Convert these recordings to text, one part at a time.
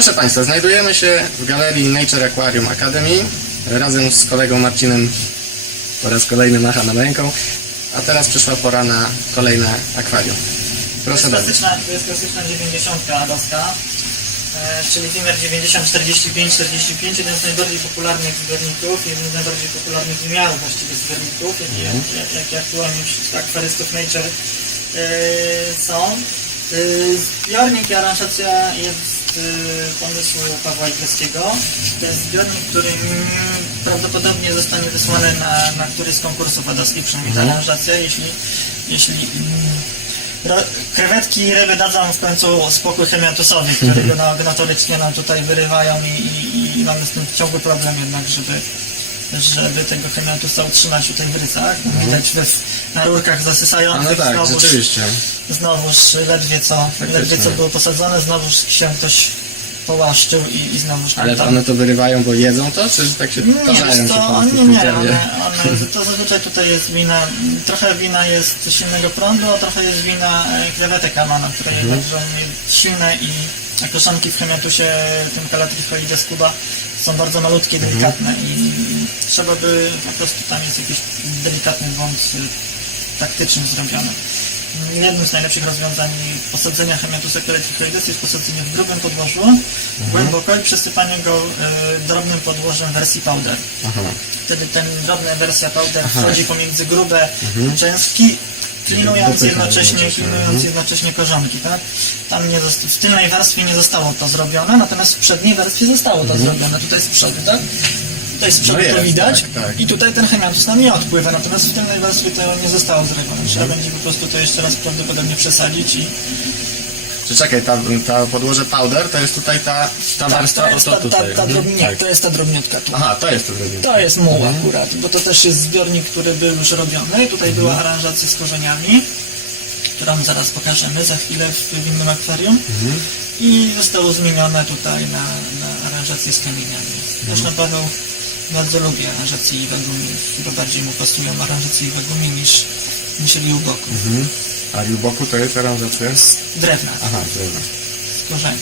Proszę Państwa, znajdujemy się w galerii Nature Aquarium Academy razem z kolegą Marcinem. Po raz kolejny macha nam ręką, a teraz przyszła pora na kolejne akwarium. Proszę bardzo. To jest klasyczna 90 Adoska, czyli wymiar 90-45-45, jeden z najbardziej popularnych zbiorników, jeden z najbardziej popularnych wymiarów właściwie zbiorników, jakie aktualnie wśród akwarystów Nature są. Zbiornik i aranżacja jest pomysłu Pawła Igleskiego. To jest zbiornik, który prawdopodobnie zostanie wysłany na któryś z konkursów adoskich, przynajmniej ta aranżacja, jeśli krewetki i ryby dadzą w końcu spokój chemiatusowi, którego notorycznie nam tutaj wyrywają i mamy z tym ciągły problem jednak, żeby tego chemiatusa utrzymać tutaj w rysach. Widać na rurkach zasysających. No tak, rzeczywiście. Znowuż ledwie co było posadzone, znowuż się ktoś połaszczył i znowuż... Ale one to wyrywają, bo jedzą to, czy tak się tarzają? To zazwyczaj tutaj jest wina, trochę wina jest silnego prądu, a trochę jest wina krewetek Amana, które jednak są silne i koszanki w chemiatusie, tym Calatrichoides cuba, są bardzo malutkie, delikatne i trzeba by po prostu, tam jest jakiś delikatny błąd taktyczny zrobiony. Jednym z najlepszych rozwiązań posadzenia chemiatusa Calatrichoides jest posadzenie w grubym podłożu, głęboko, i przesypanie go drobnym podłożem wersji powder. Wtedy ten drobna wersja powder wchodzi pomiędzy grube częstki, klinując jednocześnie korzonki, tak? Tam w tylnej warstwie nie zostało to zrobione, natomiast w przedniej warstwie zostało to zrobione. Tutaj z przodu, tak? Tutaj z przodu to widać, tak. I tutaj ten chemiatus nam nie odpływa, natomiast w tylnej warstwie to nie zostało zrobione. Trzeba będzie po prostu to jeszcze raz prawdopodobnie przesadzić i... Czy czekaj, ta podłoże powder to jest tutaj ta warstwa, to jest ta drobniutka tu. Aha, to jest ta drobniutka. To jest muł akurat, bo to też jest zbiornik, który był już robiony. Tutaj była aranżacja z korzeniami, którą zaraz pokażemy za chwilę w innym akwarium. I zostało zmienione tutaj na aranżację z kamieniami. Zresztą Paweł bardzo lubi aranżację Iwagumi, chyba bardziej mu pasują aranżacje Iwagumi niż Ryuboku. A Ryuboku to jest aranżacja? Z drewna. Aha, drewna. Z korzeni.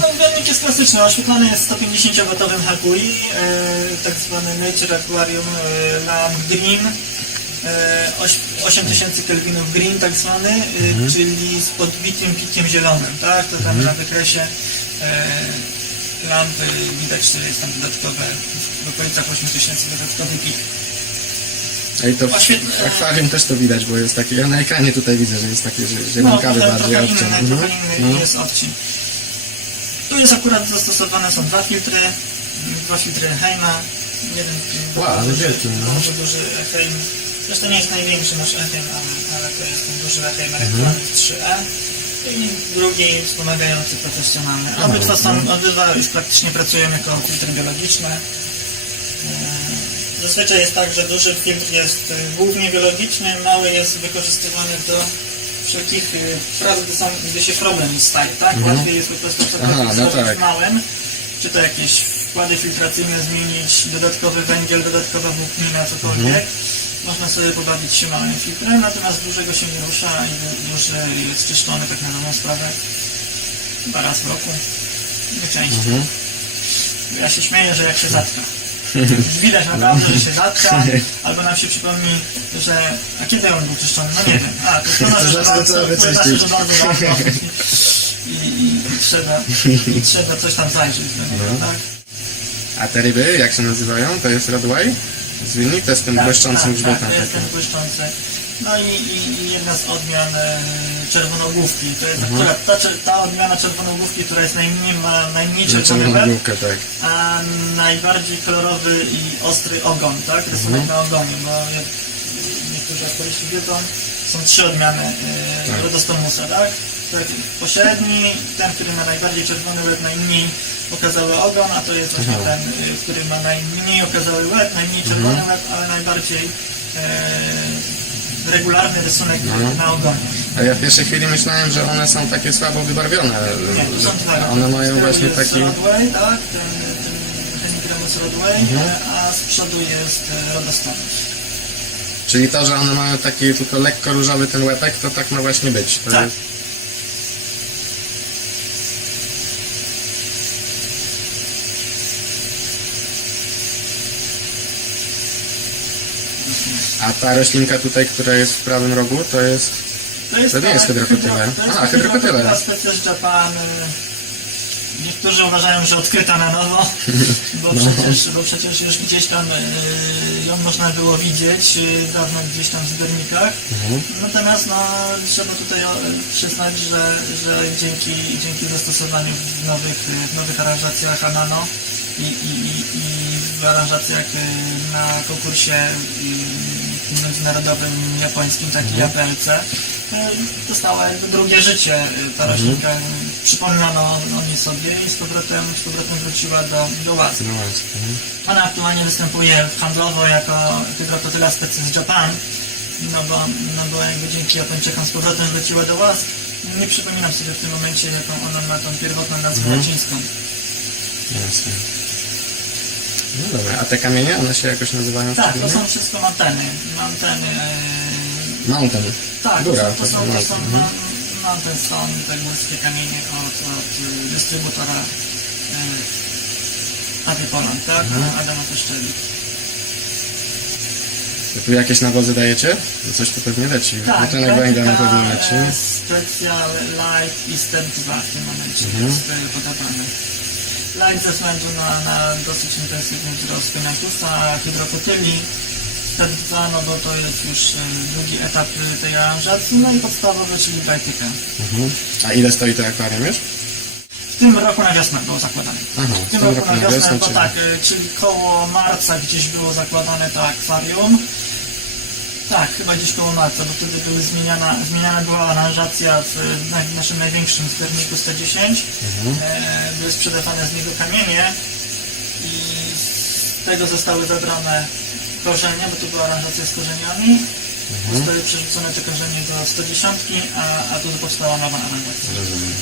No, zbiornik jest klasyczny, oświetlany jest 150W Hakui, tak zwany Nature Aquarium Lamp Green, 8000 kelwinów green tak zwany, czyli z podbitym pikiem zielonym, tak? To tam na wykresie lampy widać, że jest tam dodatkowe, w okolicach 8000 dodatkowy pik. I to w akwarium też to widać, bo jest taki, ja na ekranie tutaj widzę, że jest taki zielonkawy bardziej odcień. Trochę inny jest odcień. Tu jest akurat zastosowane są dwa filtry Heima. Jeden bardzo duży Eheim. Zresztą nie jest największy nasz Eheim, ale to jest ten duży Eheim Electronic 3E. I drugi wspomagający profesjonalny. Obydwa już praktycznie pracują jako filtry biologiczne. Zazwyczaj jest tak, że duży filtr jest głównie biologiczny, mały jest wykorzystywany do wszelkich prac, gdy się problem staje, tak? Łatwiej jest po prostu w małym, czy to jakieś wkłady filtracyjne zmienić, dodatkowy węgiel, dodatkowa włóknina, cokolwiek. Można sobie pobawić się małym filtrem, natomiast dużego się nie rusza i duży jest czyszczony tak na dobrą sprawę chyba raz w roku, najczęściej. Ja się śmieję, że jak się zatka. Widać naprawdę, że się zatka, albo nam się przypomni, że... A kiedy on był czyszczony? No nie wiem. A, to znaczy, że bardzo ważne i trzeba coś tam zajrzeć do niego, tak? A te ryby, jak się nazywają? To jest Rodway? Zwinnik? To jest ten błyszczącym grzbietem. Tak, to jest ten błyszczący. No i jedna z odmian czerwonogłówki. To jest akurat ta odmiana czerwonogłówki, która jest ma najmniej czerwony łeb, tak. a najbardziej kolorowy i ostry ogon, tak? Rysunek na ogonie, bo jak niektórzy akwaryści wiedzą, są trzy odmiany Rhodostomusa, tak? Pośredni, ten, który ma najbardziej czerwony łeb, najmniej okazały ogon, a to jest właśnie ten, który ma najmniej okazały łeb, najmniej czerwony łeb, ale najbardziej regularny rysunek na ogonie. A ja w pierwszej chwili myślałem, że one są takie słabo wybarwione. Nie, to są dwa. One mają właśnie taki... Rodway, tak? Ten Hemigramus Rodway, a z przodu jest Rhodostomus. Czyli to, że one mają taki tylko lekko różowy ten łepek, to tak ma właśnie być. To tak. Jest... A ta roślinka tutaj, która jest w prawym rogu, to jest... To nie jest hydrokotyle. A, hydrokotyle. Specja z Japan. Niektórzy uważają, że odkryta na nowo, bo przecież już gdzieś tam ją można było widzieć dawno gdzieś tam w zbiornikach. Natomiast no, trzeba tutaj przyznać, że dzięki zastosowaniu w nowych aranżacjach Anano i w aranżacjach na konkursie międzynarodowym japońskim, taki APLC, dostała jakby drugie życie ta roślinka. Przypomniano o niej sobie i z powrotem wróciła do łask. Ona aktualnie występuje handlowo jako Hydrocotyla species Japan, no bo jakby dzięki Japończykom z powrotem wróciła do łask. Nie przypominam sobie w tym momencie, jaką ona ma tą pierwotną nazwę łacińską. Jasne. No dobra, a te kamienie, one się jakoś nazywają? Tak, to są wszystko manteny. Mountain. Tak, Góra. to są mountain stone, te górskie kamienie od dystrybutora Avipoland, tak? Adama Peszczeli. Tu jakieś nawozy dajecie? Coś tu pewnie leci. Tak, Dwutlenek węgla na pewno leci. Special Light i Step 2 w tym momencie jest podawany. Light ze względu na dosyć intensywny wzrost Hematusa, hydrokotyli. Step 2, no bo to jest już drugi etap tej aranżacji, no i podstawowy, czyli Bajtyka. A ile stoi to akwarium już? W tym roku na wiosnę było zakładane. Aha, W tym roku na wiosnę, bo tak, czyli koło marca gdzieś było zakładane to akwarium. Tak, chyba gdzieś koło marca, bo wtedy zmieniana była aranżacja w naszym największym zbiorniku 110. Były sprzedawane z niego kamienie i z tego zostały zabrane korzenie, bo tu była aranżacja z korzeniami. Zostały przerzucone te korzenie do 110, a tu powstała nowa aranżacja. Rozumiem.